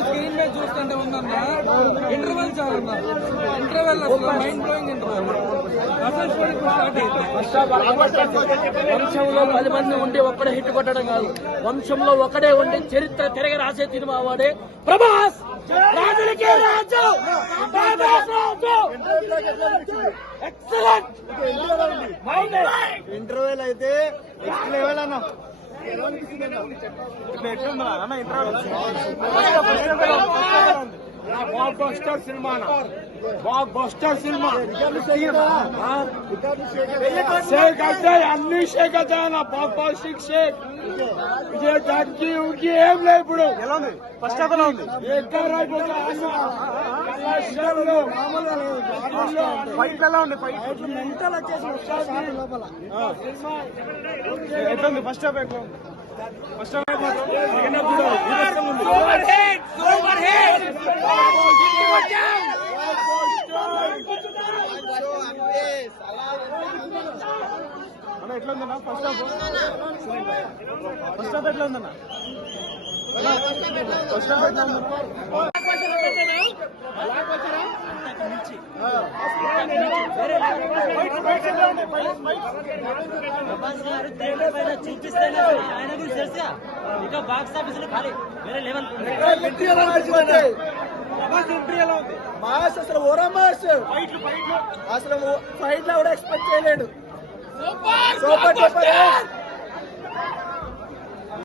Screen మీద చూస్తుంటే ఉందన్న? ఇంటర్వెల్ చాలన్న ఇంటర్వెల్ అసలు మైండ్ బ్లోయింగ్ ఇంటర్వెల్ అసలు వంశంలో పది మంది ఉండి ఒక్కడే హిట్ కొట్టడం కాదు. వంశంలో ఒకడే ఉండి చరిత్ర తిరగ రాసే సినిమా వాడే ప్రభాస్! రాజులకే రాజు! ప్రభాస్ రాజు! ఎక్సలెంట్ ఇంటర్వ్యూలు అయితే నెక్స్ట్ లెవెల్ అన్న. ఇట్లా ఎట్లుందా అన్న blockbuster cinema blockbuster cinema? Sheikh అయితే అన్ని షేక్ అయితే బాక్ బాస్టిక్ షేక్ ఇదే ఉగ్గి ఏం లేదు ఇప్పుడు. ఫస్ట్ ఎలా ఉంది? ఎక్కడ అయిపోయింది? అన్న కలెక్షన్లు ఫైట్ ఎలా ఉంది? ఫైట్ మెంటల్ వచ్చేసి లోపల ఎట్లా ఉంది ఫస్ట్ హాఫ్ ఎట్లా ఉంది? ఫస్ట్ హాఫ్ సెకండ్ హాఫ్ కూడా ఉంది. సూపర్ హిట్ సూపర్ హిట్ అన్న ఎట్లా ఉందన్న? ఫస్ట్ హాఫ్ ఫస్ట్ హాఫ్ ఎట్లా ఉందన్న? ఫస్ట్ హాఫ్ ఎట్లా ఉంది ప్రభాస్ గారు థియేటర్ పైన చూపిస్తేనే ఆయన గురించి తెలుసా ఇక బాక్స్ ఆఫీస్లో. ఖాళీ వేరే లెవెల్ మాస్ అసలు ఓరా మాస్ అసలు ఫైట్లో కూడా ఎక్స్పెక్ట్ చేయలేడు. Super super